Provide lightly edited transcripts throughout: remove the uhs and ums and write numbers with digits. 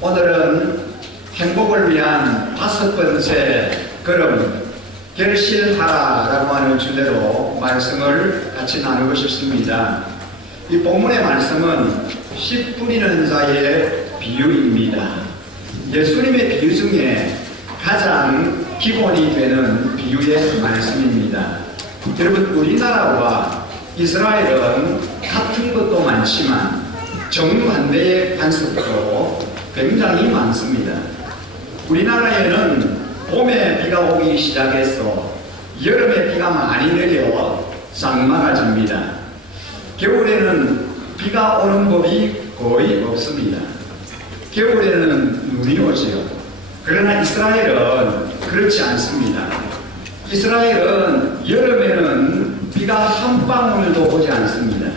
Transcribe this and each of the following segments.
오늘은 행복을 위한 5번째 걸음, 결실하라라고 하는 주제로 말씀을 같이 나누고 싶습니다. 이 본문의 말씀은 씨 뿌리는 자의 비유입니다. 예수님의 비유 중에 가장 기본이 되는 비유의 말씀입니다. 여러분, 우리나라와 이스라엘은 같은 것도 많지만 정반대의 관습도 굉장히 많습니다. 우리나라에는 봄에 비가 오기 시작해서 여름에 비가 많이 내려 장마가 집니다. 겨울에는 비가 오는 법이 거의 없습니다. 겨울에는 눈이 오지요. 그러나 이스라엘은 그렇지 않습니다. 이스라엘은 여름에는 비가 한 방울도 오지 않습니다.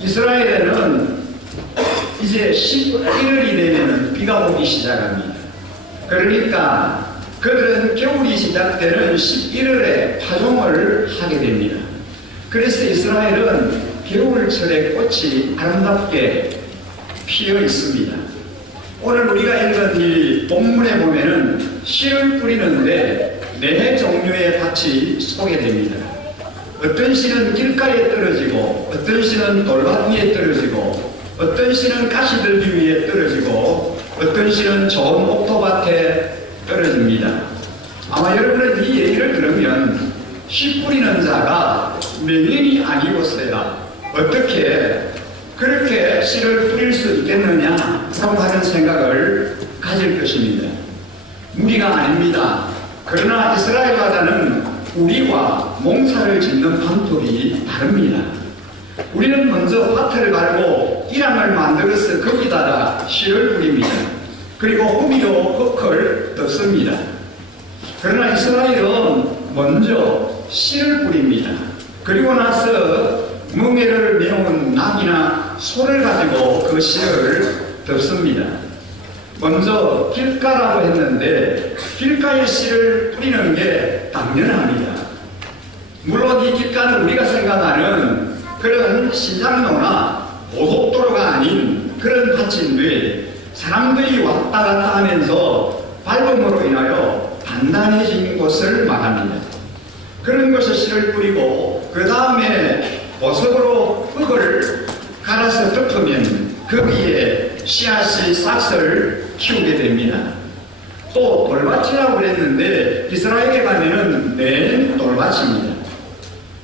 이스라엘에는 이제 11월이 되면 비가 오기 시작합니다. 그러니까 그들은 겨울이 시작되는 11월에 파종을 하게 됩니다. 그래서 이스라엘은 겨울철에 꽃이 아름답게 피어 있습니다. 오늘 우리가 읽은 이 본문에 보면은 씨를 뿌리는데 4종류의 밭이 소개됩니다. 어떤 씨는 길가에 떨어지고, 어떤 씨는 돌밭 위에 떨어지고, 어떤 씨는 가시들기 위에 떨어지고, 어떤 씨는 좋은 옥토밭에 떨어집니다. 아마 여러분은 이 얘기를 들으면 씨 뿌리는 자가 명인이 아니고서야 어떻게 그렇게 씨를 뿌릴 수 있겠느냐 라고 하는 생각을 가질 것입니다. 무리가 아닙니다. 그러나 이스라엘 바다는 우리와 농사를 짓는 방법이 다릅니다. 우리는 먼저 밭을 갈고 이랑을 만들어서 거기다가 씨를 뿌립니다. 그리고 호미로 흙을 덮습니다. 그러나 이스라엘은 먼저 씨를 뿌립니다. 그리고 나서 멍에를 메운 낙이나 소를 가지고 그 씨를 덮습니다. 먼저 길가라고 했는데 길가에 씨를 뿌리는 게 당연합니다. 물론 이 길가는 우리가 생각하는 그런 신장로나 고속도로가 아닌 그런 밭인데 사람들이 왔다 갔다 하면서 밟음으로 인하여 단단해진 곳을 말합니다. 그런 곳에 씨를 뿌리고 그 다음에 보석으로 흙을 갈아서 덮으면 거기에 씨앗이 싹을 키우게 됩니다. 또 돌밭이라고 그랬는데 이스라엘에 가면은 맨 돌밭입니다.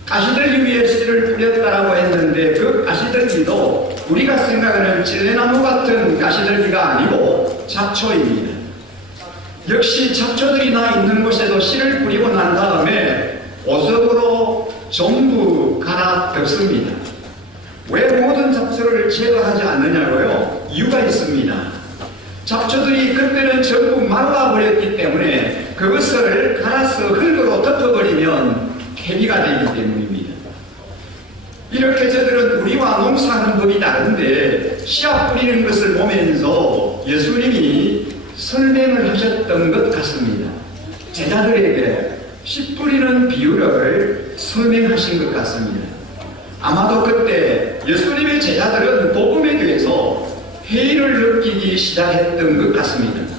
가시들기 위에 씨를 뿌렸다라고 했는데 그 가시들기도 우리가 생각하는 찔레나무 같은 가시들기가 아니고 잡초입니다. 역시 잡초들이 나 있는 곳에도 씨를 뿌리고 난 다음에 보석으로 전부 갈아 덮습니다. 왜 모든 잡초를 제거하지 않느냐고요? 이유가 있습니다. 잡초들이 그때는 전부 말라버렸기 때문에 그것을 갈아서 흙으로 덮어버리면 퇴비가 되기 때문입니다. 이렇게 저들은 우리와 농사하는 법이 다른데 씨앗 뿌리는 것을 보면서 예수님이 설명을 하셨던 것 같습니다. 제자들에게 씨 뿌리는 비유를 설명하신 것 같습니다. 아마도 그때 예수님의 제자들은 복음에 대해서 회의를 느끼기 시작했던 것 같습니다.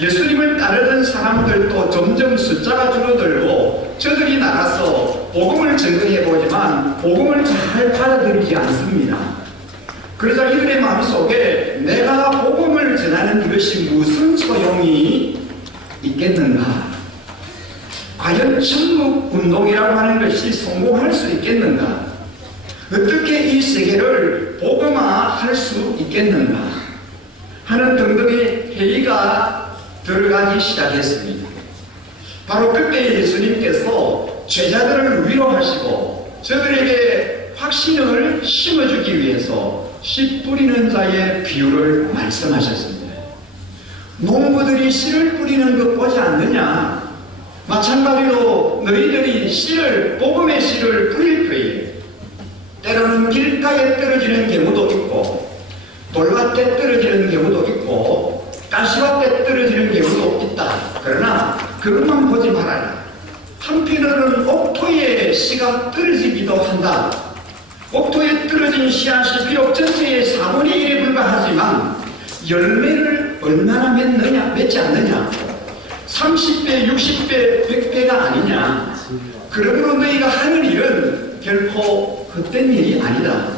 예수님을 따르던 사람들도 점점 숫자가 줄어들고 저들이 나가서 복음을 증거해보지만 복음을 잘 받아들이지 않습니다. 그러자 이들의 마음속에 내가 복음을 전하는 이것이 무슨 소용이 있겠는가? 과연 천국운동이라고 하는 것이 성공할 수 있겠는가? 어떻게 이 세계를 복음화할 수 있겠는가? 하는 등등의 회의가 들어가기 시작했습니다. 바로 그때 예수님께서 제자들을 위로하시고 저들에게 확신을 심어주기 위해서 씨 뿌리는 자의 비유를 말씀하셨습니다. 농부들이 씨를 뿌리는 것 보지 않느냐? 마찬가지로 너희들이 씨를, 복음의 씨를 뿌릴 때에 때로는 길가에 떨어지는 경우도 있고 돌밭에 떨어지는 경우도 있고 가시밭에 떨어지는 경우도 있다. 그러나 그것만 보지 말아라. 한편으로는 옥토에 씨가 떨어지기도 한다. 옥토에 떨어진 씨앗이 비록 전체의 4분의 1에 불과하지만 열매를 얼마나 맺지 않느냐? 30배, 60배, 100배가 아니냐? 그러므로 너희가 하는 일은 결코 헛된 일이 아니다.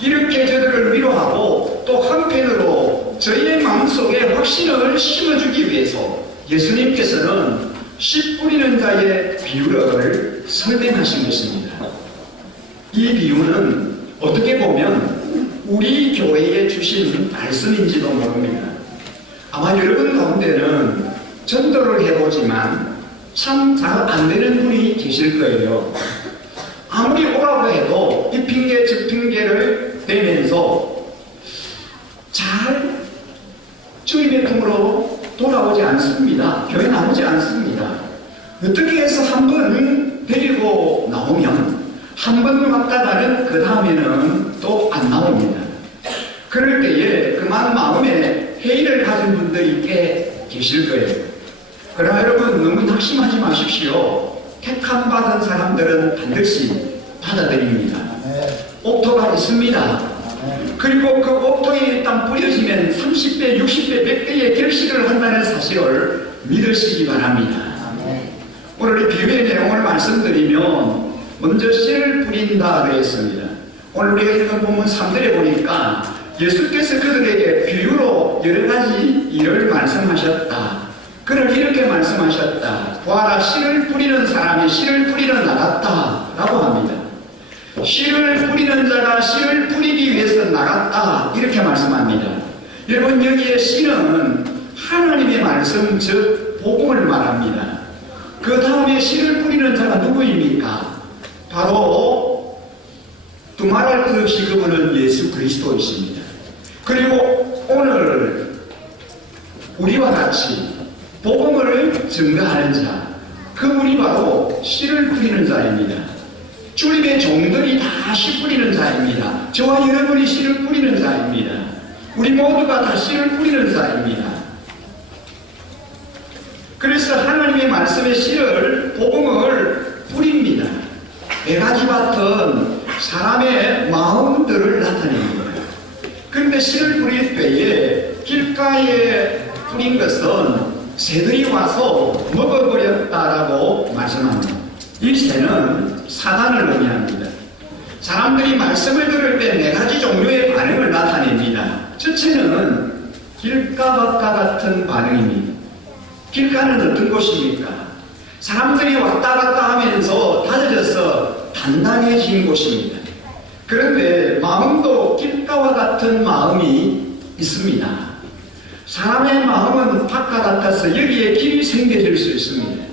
이렇게 저들을 위로하고 또 한편으로 저희의 마음속에 확신을 심어주기 위해서 예수님께서는 씨 뿌리는 자의 비유를 설명하신 것입니다. 이 비유는 어떻게 보면 우리 교회에 주신 말씀인지도 모릅니다. 아마 여러분 가운데는 전도를 해보지만 참 잘 안 되는 분이 계실 거예요. 아무리 오라고 해도 이 핑계 저 핑계를 대면서 잘 주님의 품으로 돌아오지 않습니다. 교회 나오지 않습니다. 어떻게 해서 한 번 데리고 나오면 한 번 왔다가는 그 다음에는 또 안 나옵니다. 그럴 때에 그만 마음에 회의를 가진 분들이 꽤 계실 거예요. 그러나 여러분 너무 낙심하지 마십시오. 택함 받은 사람들은 반드시 받아들입니다. 옥토가 있습니다. 그리고 그 옥토에 일단 뿌려지면 30배, 60배, 100배의 결실을 한다는 사실을 믿으시기 바랍니다. 오늘 이 비유의 내용을 말씀드리면 먼저 씨를 뿌린다 그랬습니다. 오늘 우리가 읽은 본문 3절에 보니까 예수께서 그들에게 비유로 여러 가지 일을 말씀하셨다. 그를 이렇게 말씀하셨다. 보아라, 씨를 뿌리는 사람이 씨를 뿌리러 나갔다 라고 합니다. 씨를 뿌리는 자가 씨를 뿌리기 위해서 나갔다 이렇게 말씀합니다. 여러분, 여기에 씨는 하나님의 말씀, 즉 복음을 말합니다. 그 다음에 씨를 뿌리는 자가 누구입니까? 바로 두말할 것 없이 그분은 예수 그리스도이십니다. 그리고 오늘 우리와 같이 복음을 증거하는 자, 그분이 바로 씨를 뿌리는 자입니다. 주님의 종들이 다 씨 뿌리는 자입니다. 저와 여러분이 씨를 뿌리는 자입니다. 우리 모두가 다 씨를 뿌리는 자입니다. 그래서 하나님의 말씀의 씨를, 복음을 뿌립니다. 매가지밭은 사람의 마음들을 나타냅니다. 그런데 씨를 뿌릴 때에 길가에 뿌린 것은 새들이 와서 먹어버렸다라고 말씀합니다. 이 새는 사단을 의미합니다. 사람들이 말씀을 들을 때 네 가지 종류의 반응을 나타냅니다. 첫째는 길가밭과 같은 반응입니다. 길가는 어떤 곳입니까? 사람들이 왔다 갔다 하면서 다져져서 단단해진 곳입니다. 그런데 마음도 길가와 같은 마음이 있습니다. 사람의 마음은 밭과 같아서 여기에 길이 생겨질 수 있습니다.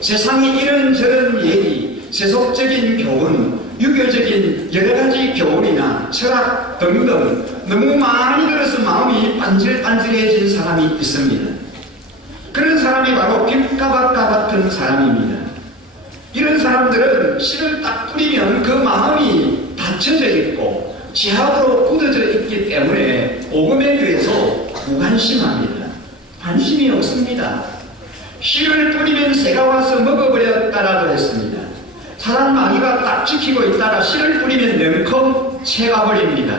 세상이 이런저런 얘기, 세속적인 교훈, 유교적인 여러 가지 교훈이나 철학 등등 너무 많이 들어서 마음이 반질반질해진 사람이 있습니다. 그런 사람이 바로 길가밭과 같은 사람입니다. 이런 사람들은 씨를 딱 뿌리면 그 마음이 닫혀져 있고 지하로 굳어져 있기 때문에 복음에 대해서 무관심합니다. 관심이 없습니다. 씨를 뿌리면 새가 와서 먹어버렸다라고 했습니다. 사람 마귀가 딱 지키고 있다가 씨를 뿌리면 냉큼 채가버립니다.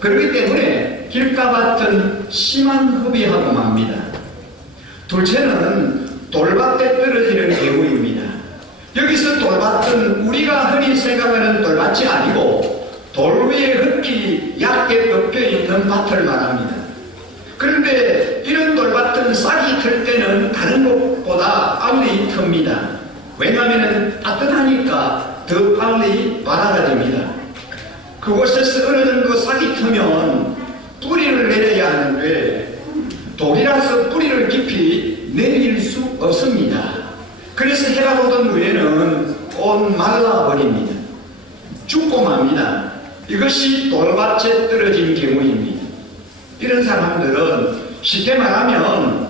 그렇기 때문에 길가밭은 심한 허비하고 맙니다. 둘째는 돌밭에 떨어지는 경우입니다. 여기서 돌밭은 우리가 흔히 생각하는 돌밭이 아니고 돌 위에 흙이 얇게 덮여 있는 밭을 말합니다. 그런데 이런 돌밭은 싹이 틀 때는 다른 곳보다 빨리 틉니다. 왜냐하면 따뜻하니까 더 빨리 발화가 됩니다. 그곳에서 어느 정도 싹이 트면 뿌리를 내려야 하는데 돌이라서 뿌리를 깊이 내릴 수 없습니다. 그래서 해가 돋은 후에는 온 말라버립니다. 죽고 맙니다. 이것이 돌밭에 떨어진 경우입니다. 이런 사람들은 쉽게 말하면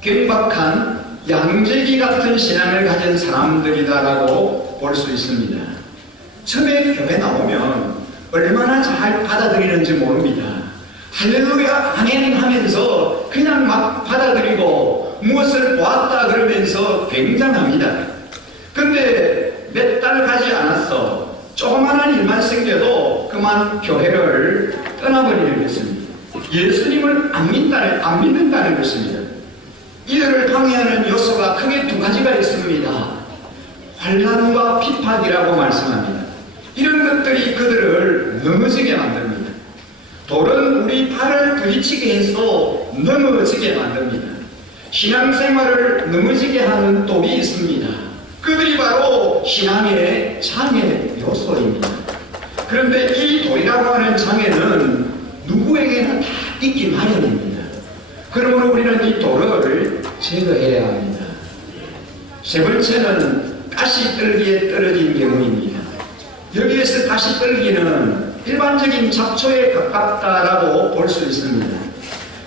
경박한 양재기 같은 신앙을 가진 사람들이다라고 볼 수 있습니다. 처음에 교회 나오면 얼마나 잘 받아들이는지 모릅니다. 할렐루야 아멘 하면서 그냥 막 받아들이고 무엇을 보았다 그러면서 굉장합니다. 근데 몇 달 가지 않았어. 조그만한 일만 생겨도 그만 교회를 떠나버리는 것입니다. 예수님을 안 믿는다는 것입니다. 이들을 방해하는 요소가 크게 두 가지가 있습니다. 환난과 핍박이라고 말씀합니다. 이런 것들이 그들을 넘어지게 만듭니다. 돌은 우리 발을 부딪히게 해서 넘어지게 만듭니다. 신앙생활을 넘어지게 하는 돌이 있습니다. 그들이 바로 신앙의 장애 요소입니다. 그런데 이 돌이라고 하는 장애는 누구에게나 다 있기 마련입니다. 그러므로 우리는 이 돌을 제거해야 합니다. 세 번째는 가시떨기에 떨어진 경우입니다. 여기에서 가시떨기는 일반적인 잡초에 가깝다라고 볼 수 있습니다.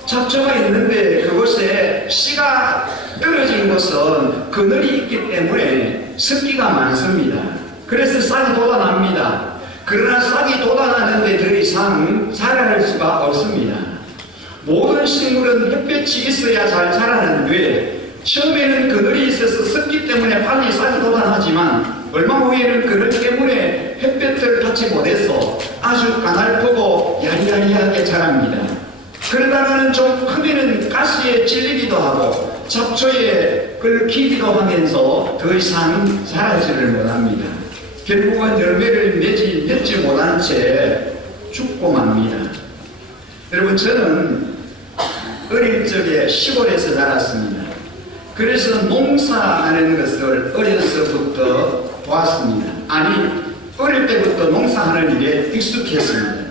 잡초가 있는데 그곳에 씨가 떨어진 곳은 그늘이 있기 때문에 습기가 많습니다. 그래서 싹이 돋아납니다. 그러나 싹이 돋아나는데 더 이상 자랄 수가 없습니다. 모든 식물은 햇볕이 있어야 잘 자라는데 처음에는 그늘이 있어서 습기 때문에 빨리 싹이 돋아나지만 얼마 후에는 그늘 때문에 햇볕을 받지 못해서 아주 가늘고 야리야리하게 자랍니다. 그러다가는 좀 크면은 가시에 찔리기도 하고 잡초에 끓기기도 하면서 더 이상 자라지를 못합니다. 결국은 열매를 맺지 못한 채 죽고 맙니다. 여러분, 저는 어릴 적에 시골에서 자랐습니다. 그래서 농사하는 것을 어려서부터 보았습니다. 아니, 어릴 때부터 농사하는 일에 익숙했습니다.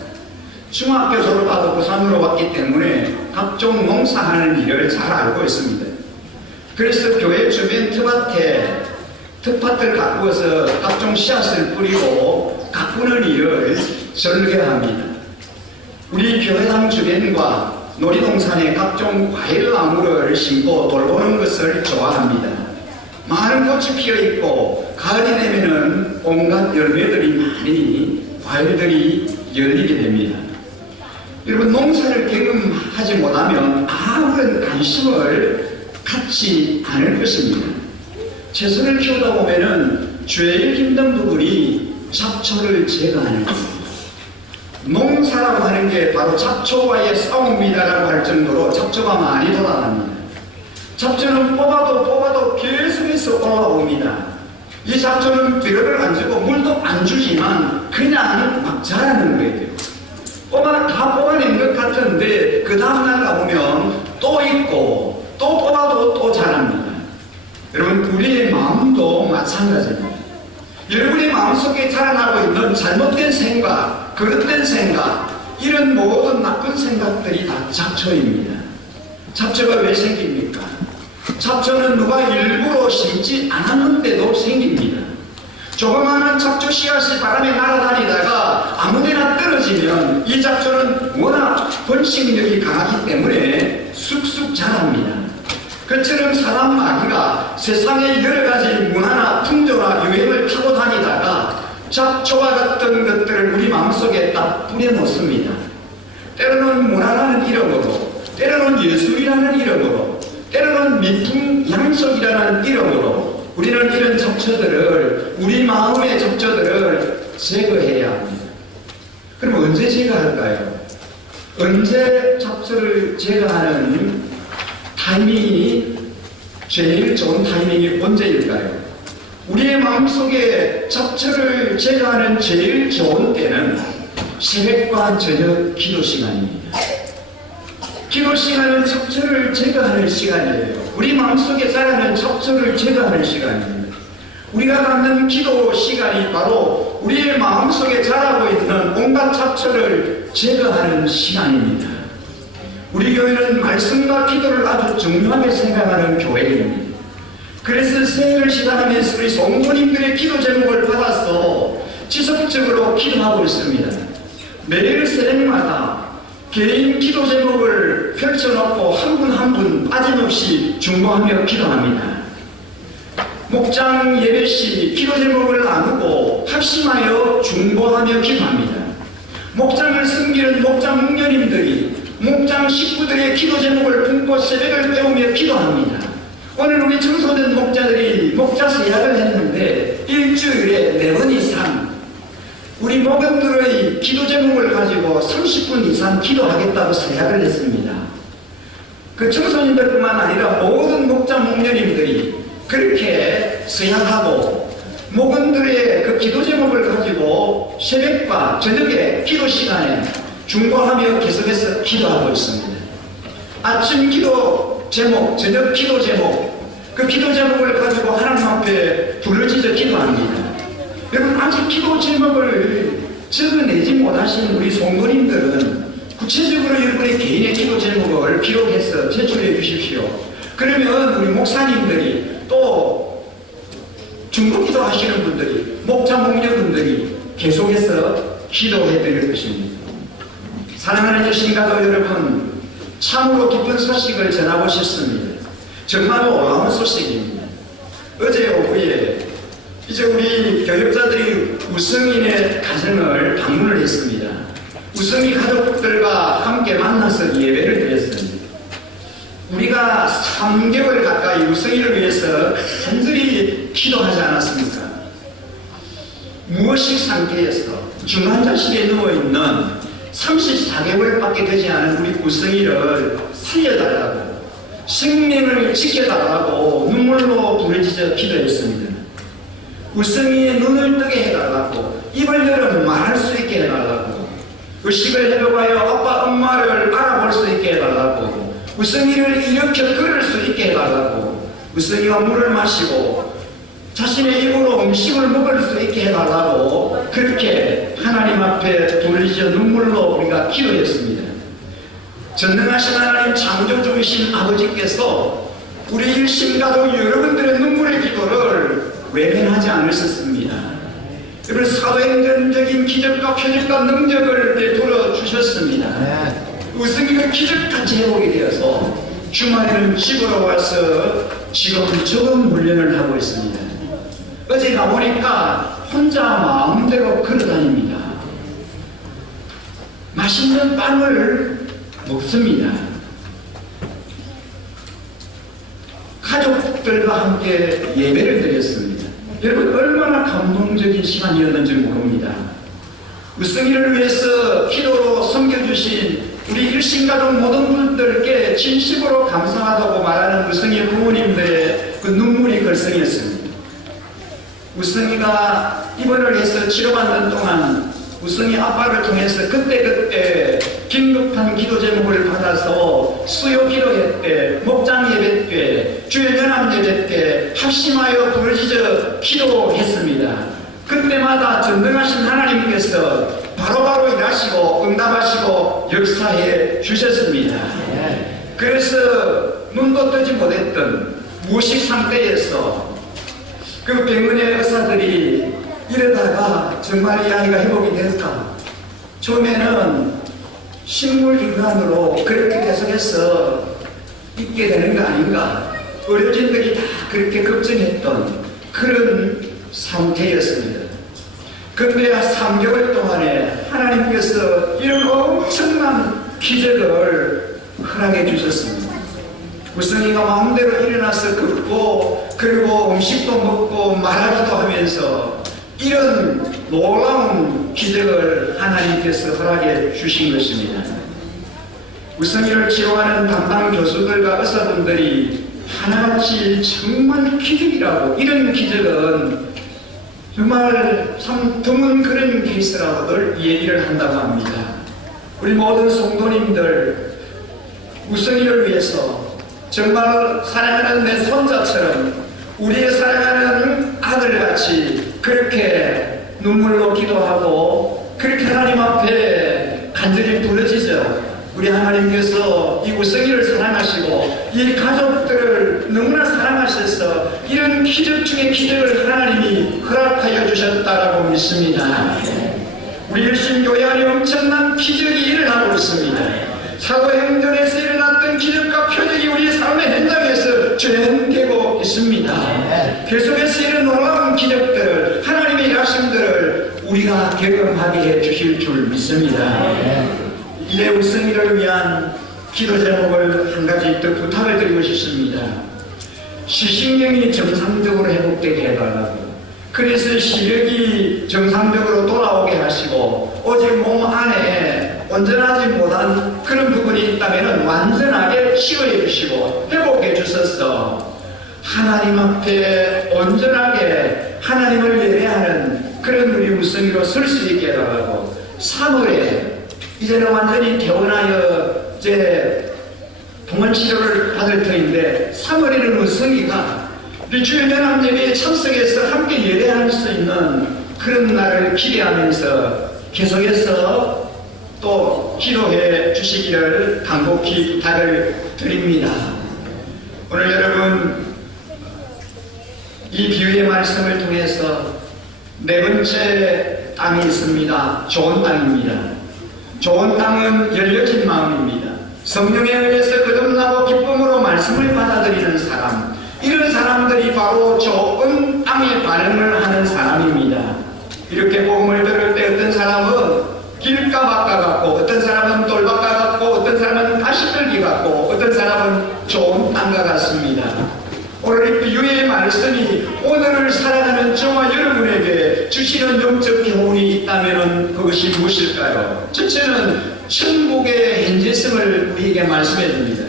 중학교 졸업하고 부산으로 왔기 때문에 각종 농사하는 일을 잘 알고 있습니다. 그래서 교회 주변 텃밭을 가꾸어서 각종 씨앗을 뿌리고 가꾸는 일을 즐겨합니다. 우리 교회당 주변과 놀이동산에 각종 과일나무를 심고 돌보는 것을 좋아합니다. 많은 꽃이 피어있고 가을이 되면은 온갖 열매들이 많이 과일들이 열리게 됩니다. 여러분, 농사를 경험하지 못하면 아무런 관심을 갖지 않을 것입니다. 채소를 키우다 보면은 제일 힘든 부분이 잡초를 제거하는 겁니다. 농사라고 하는 게 바로 잡초와의 싸움이다라고 할 정도로 잡초가 많이 돌아다닙니다. 잡초는 뽑아도 계속해서 올라옵니다. 이 잡초는 비료를 안 주고 물도 안 주지만 그냥 막 자라는 거예요. 다 뽑아낸 것 같은데 그 다음날 가보면 또 있고 또 뽑아도 또 자랍니다. 여러분, 우리의 마음도 마찬가지입니다. 여러분의 마음속에 자라나고 있는 잘못된 생각, 그릇된 생각, 이런 모든 나쁜 생각들이 다 잡초입니다. 잡초가 왜 생깁니까? 잡초는 누가 일부러 심지 않았는데도 생깁니다. 조그마한 잡초 씨앗이 바람에 날아다니다가 아무데나 떨어지면 이 잡초는 워낙 번식력이 강하기 때문에 쑥쑥 자랍니다. 그처럼 사람 마귀가 세상의 여러 가지 문화나 풍조나 유행을 타고 다니다가 잡초와 같은 것들을 우리 마음속에 딱 뿌려놓습니다. 때로는 문화라는 이름으로, 때로는 예술이라는 이름으로, 때로는 미풍 양속이라는 이름으로 우리는 이런 잡초들을, 우리 마음의 잡초들을 제거해야 합니다. 그럼 언제 제거할까요? 언제 잡초를 제거하는 타이밍이 제일 좋은 타이밍이 언제일까요? 우리의 마음속에 잡초를 제거하는 제일 좋은 때는 새벽과 저녁 기도 시간입니다. 기도 시간은 잡초를 제거하는 시간이에요. 우리 마음속에 자라는 잡초를 제거하는 시간입니다. 우리가 갖는 기도 시간이 바로 우리의 마음속에 자라고 있는 온갖 잡초를 제거하는 시간입니다. 우리 교회는 말씀과 기도를 아주 중요하게 생각하는 교회입니다. 그래서 새해를 시작하면서 우리 성도님들의 기도 제목을 받아서 지속적으로 기도하고 있습니다. 매일 새해마다 개인 기도 제목을 펼쳐놓고 한 분 한 분 빠짐없이 중보하며 기도합니다. 목장 예배시 기도 제목을 나누고 합심하여 중보하며 기도합니다. 목장을 섬기는 목장 목녀님들이 목장 식구들의 기도 제목을 품고 새벽을 깨우며 기도합니다. 오늘 우리 청소년 목자들이 목자 서약을 했는데 일주일에 4번 이상 우리 목원들의 기도 제목을 가지고 30분 이상 기도하겠다고 서약을 했습니다. 그 청소년들뿐만 아니라 모든 목자 목녀님들이 그렇게 서약하고 목원들의 그 기도 제목을 가지고 새벽과 저녁에 기도 시간에 중보하며 계속해서 기도하고 있습니다. 아침 기도 제목, 저녁 기도 제목, 그 기도 제목을 가지고 하나님 앞에 부르짖어 기도합니다. 여러분, 아직 기도 제목을 적어내지 못하신 우리 성도님들은 구체적으로 여러분의 개인의 기도 제목을 기록해서 제출해 주십시오. 그러면 우리 목사님들이 또 중보기도 하시는 분들이, 목자 목녀분들이 계속해서 기도해 드릴 것입니다. 사랑하는 신가족 여러분, 참으로 기쁜 소식을 전하고 싶습니다. 정말로 놀라운 소식입니다. 어제 오후에 이제 우리 교역자들이 우성인의 가정을 방문을 했습니다. 우성이 가족들과 함께 만나서 예배를 드렸습니다. 우리가 3개월 가까이 우성이를 위해서 간절히 기도하지 않았습니까? 무의식 상태에서 중환자실에 누워있는 34개월밖에 되지 않은 우리 우성이를 살려달라고, 생명을 지켜달라고 눈물로 부르짖어 기도했습니다. 우성이의 눈을 뜨게 해달라고, 입을 열어 말할 수 있게 해달라고, 의식을 해봐요 아빠 엄마를 알아볼 수 있게 해달라고, 우성이를 일으켜 걸을 수 있게 해달라고, 우성이가 물을 마시고 자신의 입으로 음식을 먹을 수 있게 해달라고 그렇게 하나님 앞에 부르짖어 눈물로 우리가 기도했습니다. 전능하신 하나님 창조주이신 아버지께서 우리 일심가족 여러분들의 눈물의 기도를 외면하지 않으셨습니다. 여러분, 사도행전적인 기적과 표적과 능력을 베풀어 주셨습니다. 우승이가 기적같이 회복이 되어서 주말에는 집으로 와서 지금 적응 훈련을 하고 있습니다. 어제 가보니까 혼자 마음대로 걸어다닙니다. 맛있는 빵을 먹습니다. 가족들과 함께 예배를 드렸습니다. 여러분, 얼마나 감동적인 시간이었는지 모릅니다. 우승이를 위해서 기도로 섬겨주신 우리 일신가족 모든 분들께 진심으로 감사하다고 말하는 우승이 부모님들의 그 눈물이 걸성이었습니다. 우승이가 입원을 해서 치료받는 동안 우승이 아빠를 통해서 그때그때 긴급한 기도 제목을 받아서 수요 기도회 때, 목장 예배 때, 주일연합 예배 때 합심하여 부르짖어 기도했습니다. 그때마다 전능하신 하나님께서 바로바로 일하시고 응답하시고 역사해 주셨습니다. 그래서 눈도 뜨지 못했던 무식 상태에서 그 병원의 의사들이 이러다가 정말 이 아이가 회복이 될까? 처음에는 식물인간으로 그렇게 계속해서 있게 되는 거 아닌가? 의료진들이 다 그렇게 걱정했던 그런 상태였습니다. 그런데 3개월 동안에 하나님께서 이런 엄청난 기적을 허락해 주셨습니다. 우성이가 마음대로 일어나서 걷고, 그리고 음식도 먹고 말하기도 하면서 이런 놀라운 기적을 하나님께서 허락해 주신 것입니다. 우성이를 치료하는 담당 교수들과 의사분들이 하나같이 정말 기적이라고, 이런 기적은 정말 참 드문 그런 케이스라고들 얘기를 한다고 합니다. 우리 모든 성도님들, 우성이를 위해서 정말 사랑하는 내 손자처럼 우리의 사랑하는 아들같이 그렇게 눈물로 기도하고 그렇게 하나님 앞에 간절히 부르짖어 우리 하나님께서 이 우성이를 사랑하시고 이 가족들을 너무나 사랑하셔서 이런 기적 중에 기적을 하나님이 허락하여 주셨다라고 믿습니다. 우리 일신교회 안에 엄청난 기적이 일어나고 있습니다. 사도행전에서 일어났던 기적과 표적이 우리 삶의 현장에서 재현되고 있습니다. 계속해서 이런 놀라운 기적들을, 하나님의 일하심들을 우리가 경험하게 해 주실 줄 믿습니다. 이제 우성이를 위한 기도 제목을 한 가지 더 부탁을 드리고 싶습니다. 시신경이 정상적으로 회복되게 해달라고, 그래서 시력이 정상적으로 돌아오게 하시고 오직 몸 안에 온전하지 못한 그런 부분이 있다면 완전하게 치유해 주시고 회복해 주셔서 하나님 앞에 온전하게 하나님을 예배하는 그런 우리 무성이로 설 수 있게 해달라고 3월에 이제는 완전히 퇴원하여 이제 동원치료를 받을 터인데 3월에는 무성이가 우리 주일 연합 예배에 참석해서 함께 예배할 수 있는 그런 날을 기대하면서 계속해서 또 기도해 주시기를 간곡히 부탁을 드립니다. 오늘 여러분 이 비유의 말씀을 통해서 네 번째 땅이 있습니다. 좋은 땅입니다. 좋은 땅은 열려진 마음입니다. 성령에 의해서 거듭나고 기쁨으로 말씀을 받아들이는 사람, 이런 사람들이 바로 좋은 땅에 반응을 하는 사람입니다. 이렇게 복음을 들을 때 어떤 사람은 길가밭과 같고, 어떤 사람은 돌밭과 같고, 어떤 사람은 가시떨기 같고, 어떤 사람은 좋은 땅과 같습니다. 오늘 이 비유의 말씀이 오늘을 살아가는 저와 여러분에게 주시는 영적 교훈이 있다면 그것이 무엇일까요? 첫째는 천국의 현재성을 우리에게 말씀해 줍니다.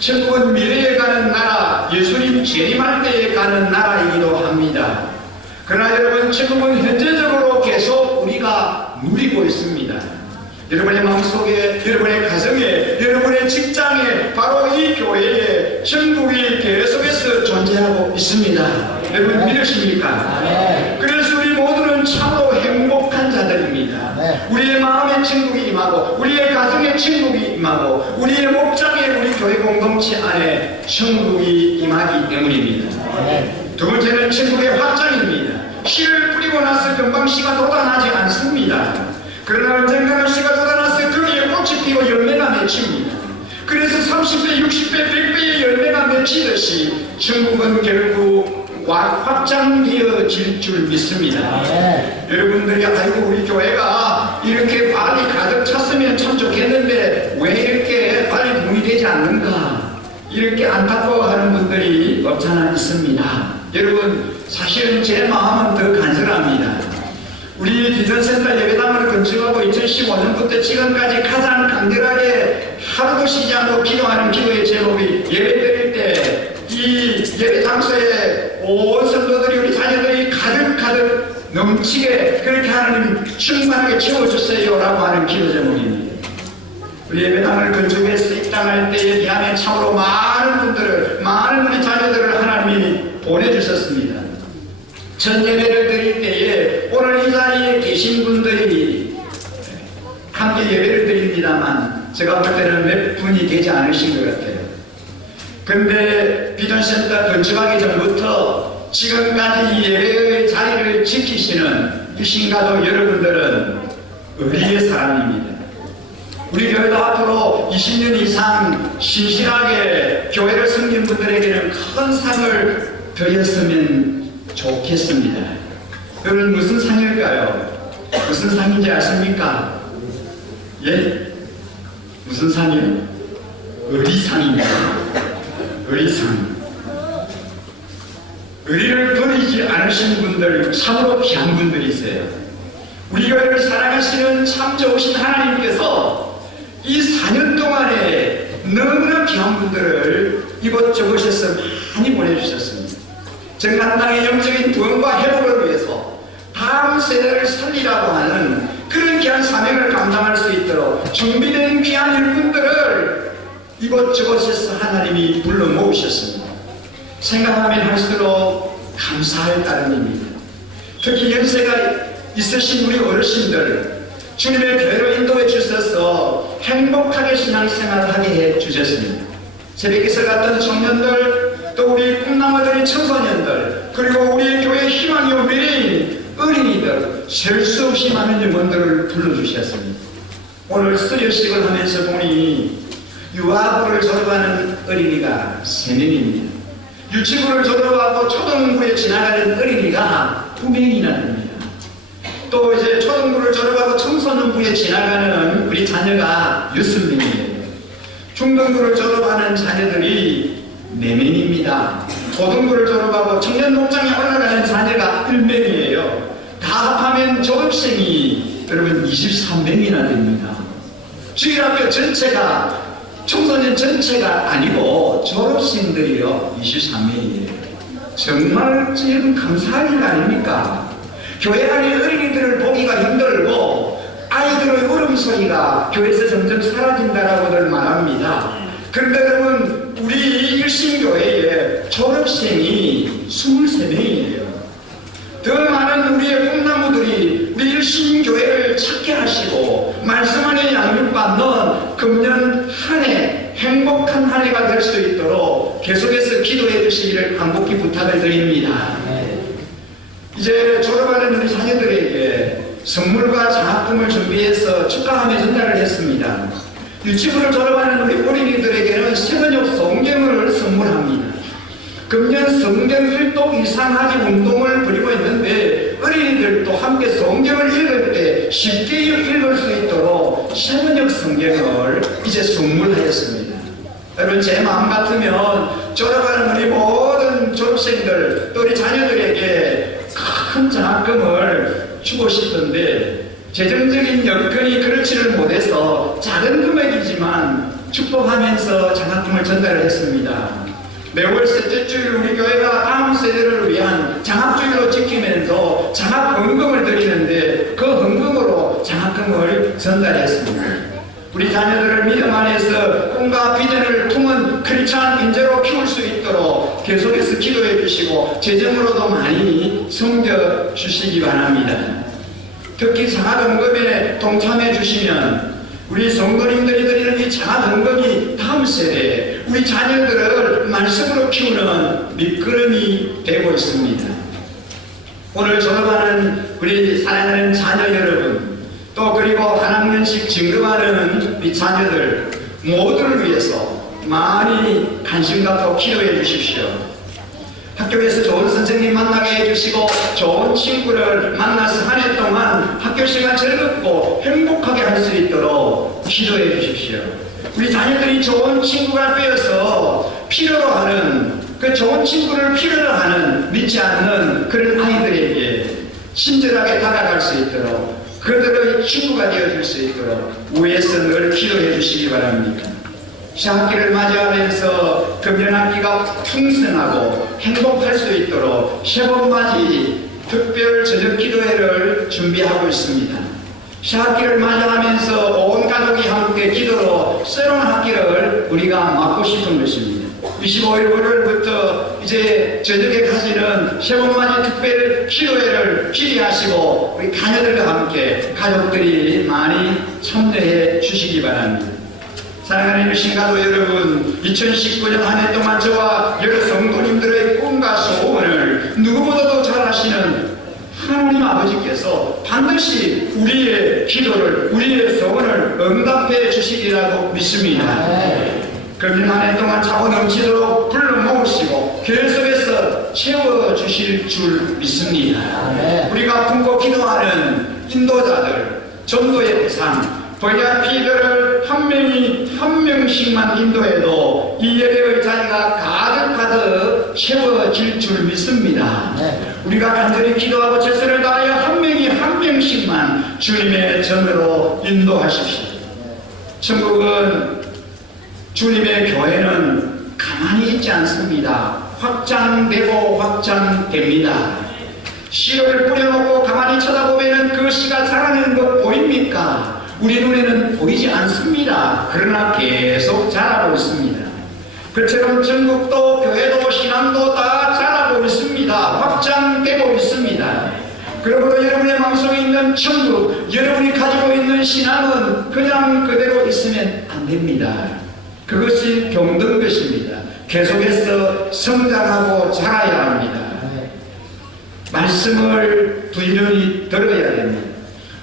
천국은 미래에 가는 나라, 예수님 재림할 때에 가는 나라이기도 합니다. 그러나 여러분, 천국은 현재적으로 계속 우리가 누리고 있습니다. 여러분의 마음속에, 여러분의 가정에, 여러분의 직장에, 바로 이 교회에 천국이 계속해서 존재하고 있습니다. 여러분 믿으십니까? 그래서 우리 모두는 참으로 행복한 자들입니다. 우리의 마음에 천국이 임하고, 우리의 가정에 천국이 임하고, 우리의 목장에, 우리 교회 공동체 안에 천국이 임하기 때문입니다. 두 번째는 천국의 확장입니다. 씨를 뿌리고 나서 금방 씨가 돋아나지 않습니다. 그러나 언젠가는 씨가 돋아나서 거기에 꽃이 피고 열매가 맺힙니다. 그래서 30배, 60배, 100배의 열매가 맺히듯이 천국은 결국 확장되어질 줄 믿습니다. 여러분들이 아이고 우리 교회가 이렇게 빨리 가득 찼으면 참 좋겠는데 왜 이렇게 빨리 분위되지 않는가, 이렇게 안타까워하는 분들이 없지 않아 있습니다. 여러분, 사실은 제 마음은 더 간절합니다. 우리 비전센터 예배당을 건축하고 2015년부터 지금까지 가장 간절하게 하루도 쉬지 않고 기도하는 기도의 제목이, 예배 드릴 때 이 예배 장소에 온 성도들이, 우리 자녀들이 가득가득 넘치게 그렇게 하나님 충만하게 채워주세요 라고 하는 기도 제목입니다. 우리 예배당을 건축해서 입당할 때에 비하면 참으로 많은 분들을, 많은 우리 자녀들을 하나님이 보내주셨습니다. 전 예배를 드릴 때에 오늘 이 자리에 계신 분들이 함께 예배를 드립니다만 제가 볼 때는 몇 분이 되지 않으신 것 같아요. 근데 비전센터 건축하기 전부터 지금까지 이 예배의 자리를 지키시는 이 신가족 여러분들은 의리의 사람입니다. 우리 교회도 앞으로 20년 이상 신실하게 교회를 섬긴 분들에게는 큰 상을 드렸으면 좋겠습니다. 여러분, 무슨 상일까요? 무슨 상인지 아십니까? 예? 무슨 상이에요? 의리상입니다. 의리상. 의리를 버리지 않으신 분들, 참으로 귀한 분들이 있어요. 우리 교회를 살아가시는 참 좋으신 하나님께서 이 4년 동안에 너무나 귀한 분들을 이곳저곳에서 많이 보내주셨습니다. 정한 땅의 영적인 구원과 회복을 위해서 다음 세대를 살리라고 하는 그런 귀한 사명을 감당할 수 있도록 준비된 귀한 일꾼들을 이곳저곳에서 하나님이 불러 모으셨습니다. 생각하면 할수록 감사할 따름입니다. 특히 연세가 있으신 우리 어르신들, 주님의 교회로 인도해 주셔서 행복하게 신앙생활을 하게 해 주셨습니다. 새벽기서 같은 청년들, 또 우리 꿈나무들의 청소년들, 그리고 우리 교회 희망이요 미래인 어린이들, 셀 수 없이 많은 영혼들을 불러주셨습니다. 오늘 수료식을 하면서 보니 유아부를 졸업하는 어린이가 3명입니다. 유치부를 졸업하고 초등부에 지나가는 어린이가 2명이나 됩니다. 또 이제 초등부를 졸업하고 청소년부에 지나가는 우리 자녀가 6명이에요. 중등부를 졸업하는 자녀들이 4명입니다. 고등부를 졸업하고 청년 목장에 올라가는 자녀가 1명이에요. 다 합하면 졸업생이 여러분 23명이나 됩니다. 주일학교 전체가 청소년 전체가 아니고 졸업생들이요 23명이에요. 정말 지금 감사할 일 아닙니까? 교회 안에 어린이들을 보기가 힘들고 아이들의 울음소리가 교회에서 점점 사라진다라고들 말합니다. 그런데 여러분 우리 일신교회에 졸업생이 23명이에요. 더 많은 우리의 꿈나무들이 우리 일신교회를 찾게 하시고 말씀 안에 양육받는 금년 한 해 행복한 한 해가 될 수 있도록 계속해서 기도해 주시기를 간곡히 부탁을 드립니다. 이제 졸업하는 우리 자녀들에게 선물과 장학금을 준비해서 축하하며 전달을 했습니다. 유치부를 졸업하는 우리 어린이들에게는 세번역 성경을 선물합니다. 금년 성경 1독 이상하기 운동을 벌이고 있는데 어린이들도 함께 성경을 읽을 때 쉽게 읽을 수 있도록 세번역 성경을 이제 선물하였습니다. 여러분 제 마음 같으면 졸업하는 우리 모든 졸업생들 또 우리 자녀들에게 큰 장학금을 주고 싶은데 재정적인 여건이 그렇지를 못해서 작은 금액이지만 축복하면서 장학금을 전달을 했습니다. 매월 셋째 주일 우리 교회가 다음 세대를 위한 장학주일로 지키면서 장학헌금을 드리는데 그 헌금으로 장학금을 전달했습니다. 우리 자녀들을 믿음 안에서 꿈과 비전을 품은 크리스찬 인재로 키울 수 있도록 계속해서 기도해 주시고 재정으로도 많이 섬겨 주시기 바랍니다. 특히 장학헌금에 동참해 주시면 우리 성도님들이 드리는 이 장학헌금이 다음 세대에 우리 자녀들을 말씀으로 키우는 밑거름이 되고 있습니다. 오늘 졸업하는 우리 사랑하는 자녀 여러분 또 그리고 한 학년씩 진급하는 우리 자녀들 모두를 위해서 많이 관심 갖고 기도해 주십시오. 학교에서 좋은 선생님 만나게 해주시고 좋은 친구를 만나서 한 해 동안 학교 시간 즐겁고 행복하게 할 수 있도록 기도해 주십시오. 우리 자녀들이 좋은 친구가 되어서 필요로 하는 그 좋은 친구를 필요로 하는 믿지 않는 그런 아이들에게 친절하게 다가갈 수 있도록 그들의 친구가 되어줄 수 있도록 위에서 늘 기도해 주시기 바랍니다. 시학기를 맞이하면서 금년 학기가 풍성하고 행복할 수 있도록 새봄맞이 특별 저녁 기도회를 준비하고 있습니다. 시학기를 맞이하면서 온 가족이 함께 기도로 새로운 학기를 우리가 맞고 싶은 것입니다. 25일 월요일부터 이제 저녁에까지는 새봄맞이 특별 기도회를 기대하시고 우리 자녀들과 함께 가족들이 많이 참여해 주시기 바랍니다. 사랑하는 신가도 여러분, 2019년 한 해 동안 저와 여러 성도님들의 꿈과 소원을 누구보다도 잘 아시는 하나님 아버지께서 반드시 우리의 기도를, 우리의 소원을 응답해 주시리라고 믿습니다. 금년 한 해 동안 차고 넘치도록 불러 모으시고 계속해서 채워주실 줄 믿습니다. 우리가 품고 기도하는 인도자들, 전도의 대상, VIP들을 한 명이 한 명씩만 인도해도 이 예배의 자리가 가득가득 채워질 줄 믿습니다. 우리가 간절히 기도하고 최선을 다하여 한 명이 한 명씩만 주님의 전으로 인도하십시오. 천국은 주님의 교회는 가만히 있지 않습니다. 확장되고 확장됩니다. 씨를 뿌려놓고 가만히 쳐다보면 그 씨가 자라는 것 보입니까? 우리 눈에는 보이지 않습니다. 그러나 계속 자라고 있습니다. 그처럼 전국도 교회도 신앙도 다 자라고 있습니다. 확장되고 있습니다. 그러므로 여러분의 마음속에 있는 천국, 여러분이 가지고 있는 신앙은 그냥 그대로 있으면 안 됩니다. 그것이 병든 것입니다. 계속해서 성장하고 자라야 합니다. 말씀을 부지런히 들어야 됩니다.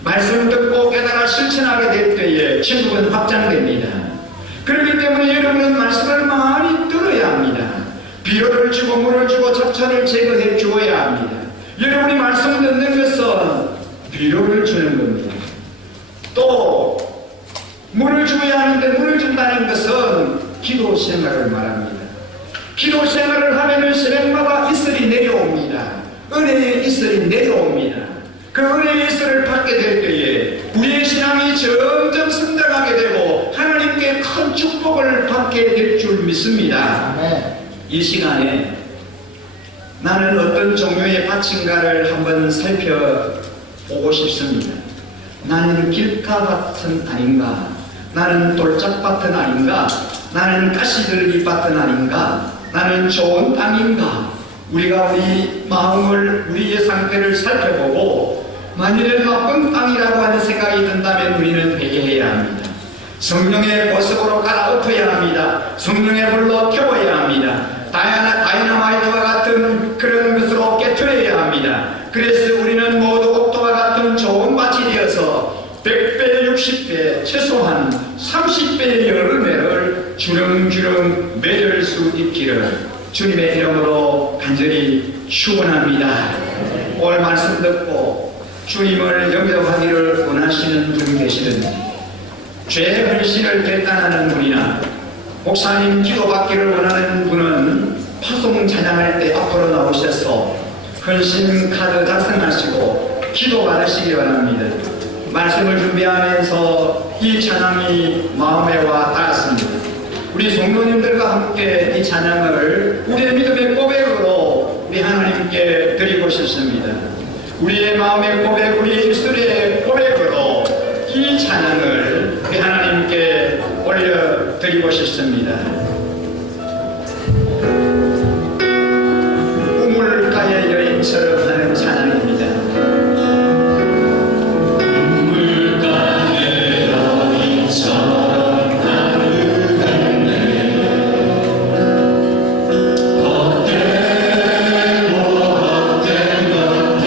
말씀을 듣고 깨달아 실천하게 될 때에 천국은 확장됩니다. 그렇기 때문에 여러분은 말씀을 많이 들어야 합니다. 비료를 주고 물을 주고 잡초를 제거해 주어야 합니다. 여러분이 말씀 듣는 것은 비료를 주는 겁니다. 또 물을 주어야 하는데 물을 준다는 것은 기도 생활을 말합니다. 기도 생활을 하면 새벽마다 이슬이 내려옵니다. 은혜의 이슬이 내려옵니다. 그 은혜의 이슬을 받게 될 때에 우리의 신앙이 점점 성장하게 되고 하나님께 큰 축복을 받게 될 줄 믿습니다. 이 시간에 나는 어떤 종류의 밭인가를 한번 살펴보고 싶습니다. 나는 길가밭은 아닌가? 나는 돌짝밭은 아닌가? 나는 가시들기 밭은 아닌가? 나는 좋은 땅인가? 우리가 우리 마음을, 우리의 상태를 살펴보고 만일에 나쁜 땅이라고 하는 생각이 든다면 우리는 회개해야 합니다. 성령의 보습으로 갈아엎어야 합니다. 성령의 불로 태워야 합니다. 다이너마이트와 같은 그런 것으로 깨트려야 합니다. 그래서 우리는 모두 옥토와 같은 좋은 밭이 되어서 100배, 60배, 최소한 30배의 열매를 주렁주렁 맺을 수 있기를 주님의 이름으로 간절히 축원합니다. 오늘 말씀 듣고 주님을 영접하기를 원하시는 분이 계시는지, 죄의 헌신을 결단하는 분이나 목사님 기도받기를 원하는 분은 파송 찬양할 때 앞으로 나오셔서 헌신 카드 작성하시고 기도 받으시기 바랍니다. 말씀을 준비하면서 이 찬양이 마음에 와 닿았습니다. 우리 성도님들과 함께 이 찬양을 우리의 믿음의 고백으로 우리 하나님께 드리고 싶습니다. 우리의 마음의 고백, 우리의 입술의 고백으로 이 찬양을 우리 하나님께 올려드리고 싶습니다. 우물가의 여인처럼 하는 찬양입니다. 우물가의 여인처럼 나르겠네. 헛되고 헛된 것들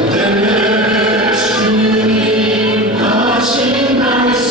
그때 주님 하신 말씀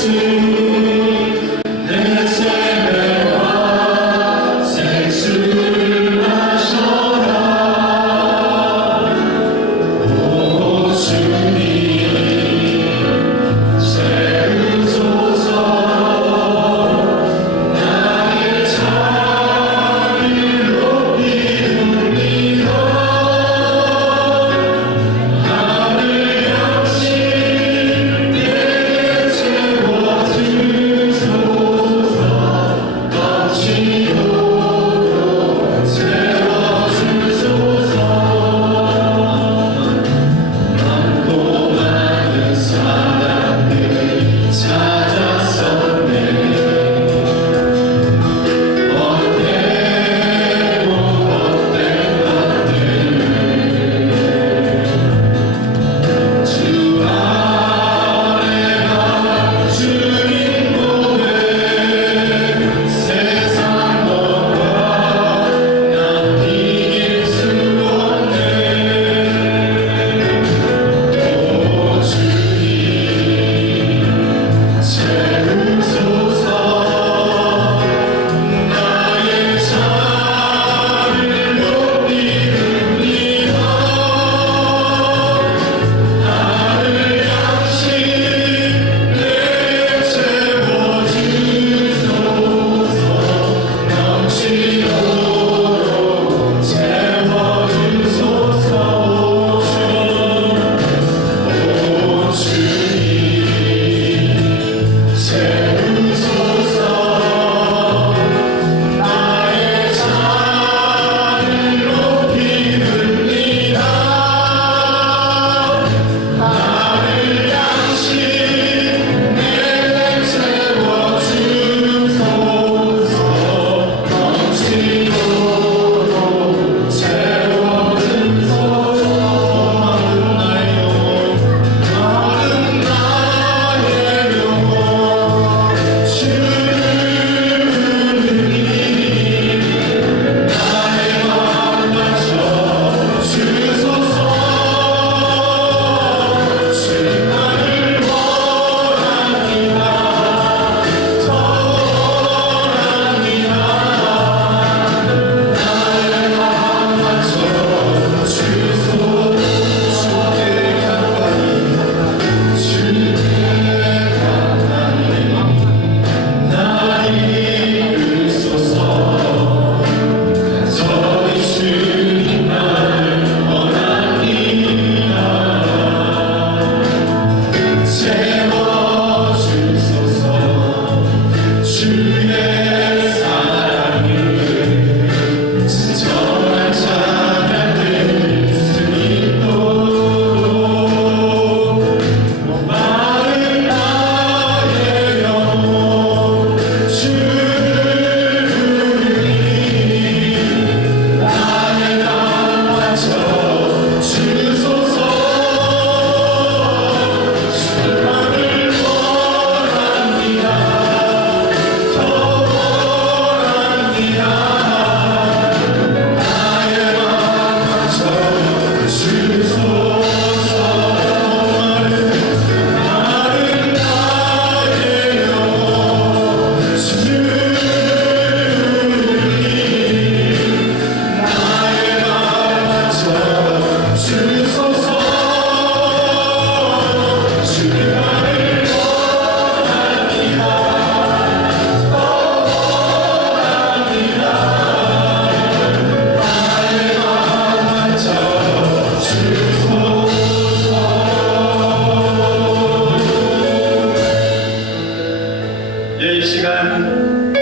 이 시간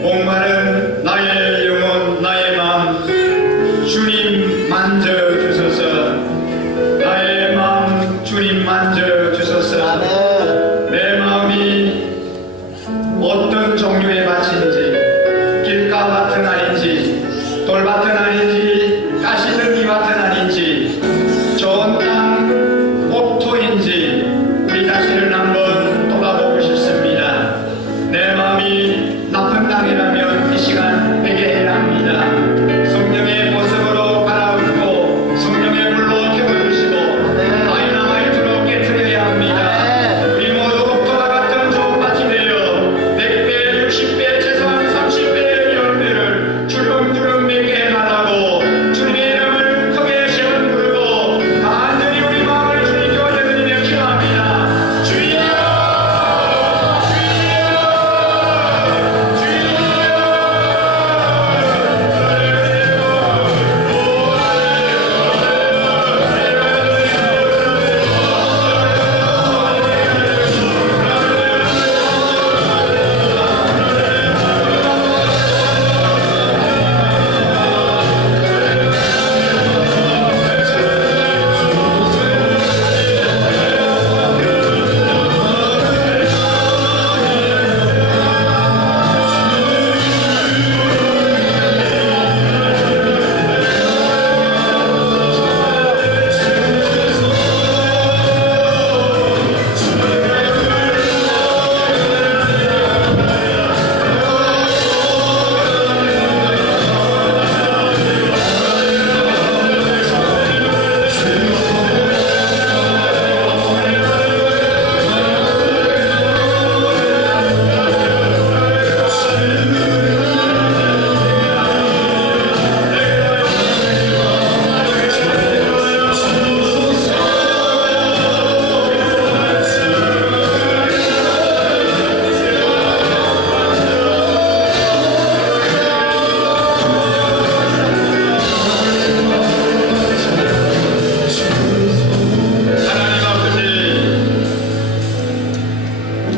목마른 나의 영혼 나의 마음 주님 만져주소서. 나의 마음 주님 만져주소서. 내 마음이 어떤 종류의 밭인지 길가밭은 아닌지 돌밭은 아닌지 가시들기밭은 아닌지 좋은 땅 옥토인지 우리 자신을 한번 돌아보고 싶습니다. 내 마음이 나쁜 땅이라면 이 시간 회개해야 합니다. 성령의 모습으로 갈아엎고 성령의 물로 태워주시고 다이너마이트로 깨트려야 합니다. 우리 모두 옥토와 같은 좋은 밭이 되어 100배, 60배, 최소한 30배의 열매를 주름주름 맺게 해달라고 주님의 이름을 크게 시험 부르고 간절히 우리 마음을 주님께 올려드리며 기도합니다. 주여!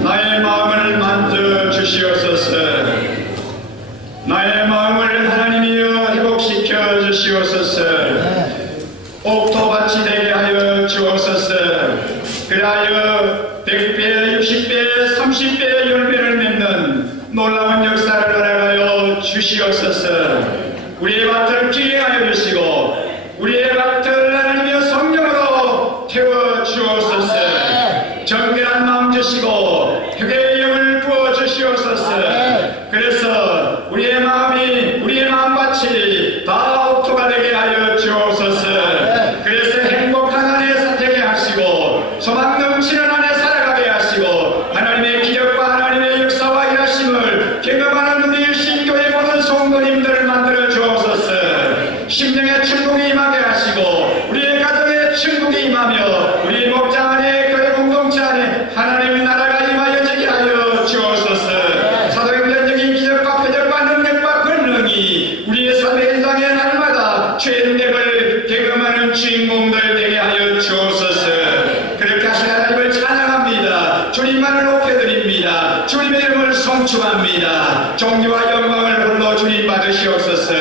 나의 마음을 만져주시옵소서. 나의 마음을 하나님이여 회복시켜 주시옵소서. 옥토밭이 되게 하여 주옵소서. 그리하여 100배, 60배, 30배의 열매를 맺는 놀라운 역사를 허락하여 주시옵소서. 우리의 밭을 기게 하여 주시고 우리의 밭을 하나님이여 성령으로 태워 주옵소서. 정결한 마음 주시고 회개의 영을 부어 주시옵소서. 그래서 우리의 마음이 우리의 마음밭이 다 옥토가 되게 하여 주옵소서. 그래서 행복한 안에 되게 하시고 소망 넘치는 안에 살아가게 하시고 하나님의 기적과 하나님의 역사와 일하심을 경험하는 우리 신교의 모든 성도님들을 만들어 주옵소서. 심령의 천국이 임하게 하시고 우리의 가정에 천국이 임하며 우리 목장 안에 교회 공동체 안에 하나님의 나라가 임하여지게 하여 주옵소서. 사도행전적인 기적과 표적과 능력과 권능이 우리의 삶의 현장에 날마다 죄의 능력을 경험하는 주인공들 되게 하여 주옵소서. 그렇게 하신 하나님을 찬양합니다. 주님만을 높여드립니다. 주님의 이름을 성축합니다. 존귀와 영광을 불러 주님 받으시옵소서.